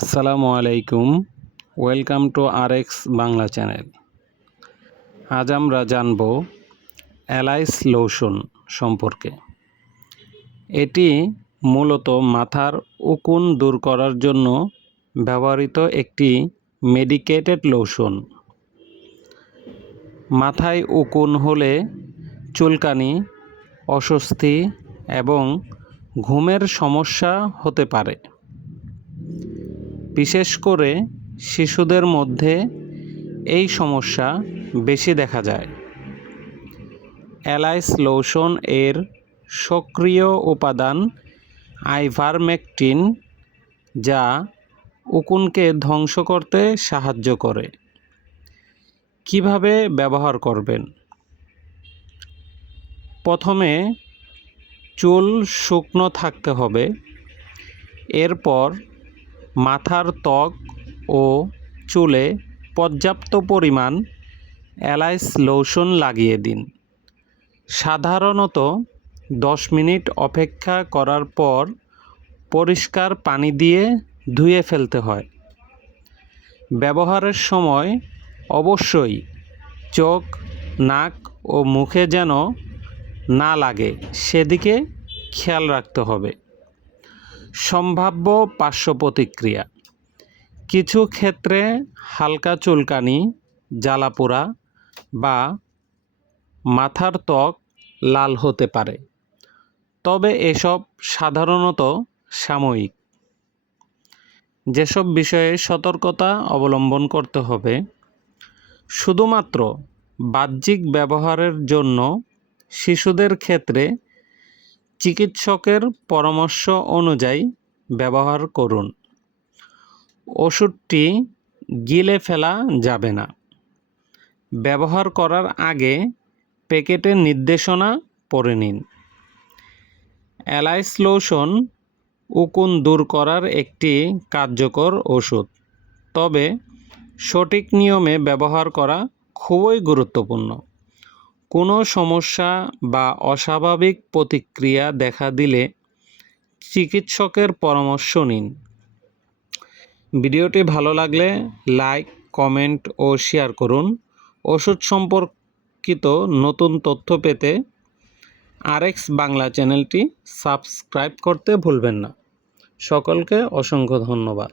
আসসালামু আলাইকুম, welcome to RX Bangla channel. আজ আমরা জানব অ্যালাইস লোশন সম্পর্কে। এটি মূলত মাথার উকুন দূর করার জন্য ব্যবহৃত একটি মেডিকেটেড লোশন। মাথায় উকুন হলে চুলকানি, অস্বস্তি এবং ঘুমের সমস্যা হতে পারে। বিশেষ করে শিশুদের মধ্যে এই সমস্যা বেশি দেখা যায়। অ্যালাইস লোশন এর সক্রিয় উপাদান আইভারমেকটিন, যা উকুনকে ধ্বংস করতে সাহায্য করে। কিভাবে ব্যবহার করবেন? প্রথমে চুল শুকনো থাকতে হবে। এরপর মাথার ত্বক ও চুলে পর্যাপ্ত পরিমাণ অ্যালাইস লোশন লাগিয়ে দিন। সাধারণত 10 মিনিট অপেক্ষা করার পর পরিষ্কার পানি দিয়ে ধুয়ে ফেলতে হয়। ব্যবহারের সময় অবশ্যই চোখ, নাক ও মুখে যেন না লাগে সেদিকে খেয়াল রাখতে হবে। সম্ভাব্য পার্শ্ব প্রতিক্রিয়া: কিছু ক্ষেত্রে হালকা চুলকানি, জ্বালাপোড়া বা মাথার ত্বক লাল হতে পারে, তবে এসব সাধারণত সাময়িক। যেসব বিষয়ে সতর্কতা অবলম্বন করতে হবে: শুধুমাত্র বাহ্যিক ব্যবহারের জন্য শিশুদের ক্ষেত্রে চিকিৎসকের পরামর্শ অনুযায়ী ব্যবহার করুন। ওষুধটি গিলে ফেলা যাবে না। ব্যবহার করার আগে প্যাকেটের নির্দেশনা পড়ে নিন। অ্যালাইস লোশন উকুন দূর করার একটি কার্যকর ওষুধ, তবে সঠিক নিয়মে ব্যবহার করা খুবই গুরুত্বপূর্ণ। কোনো সমস্যা বা অস্বাভাবিক প্রতিক্রিয়া দেখা দিলে চিকিৎসকের পরামর্শ নিন। ভিডিওটি ভালো লাগলে লাইক, কমেন্ট ও শেয়ার করুন। ওষুধ সম্পর্কিত নতুন তথ্য পেতে আরএক্স বাংলা চ্যানেলটি সাবস্ক্রাইব করতে ভুলবেন না। সকলকে অসংখ্য ধন্যবাদ।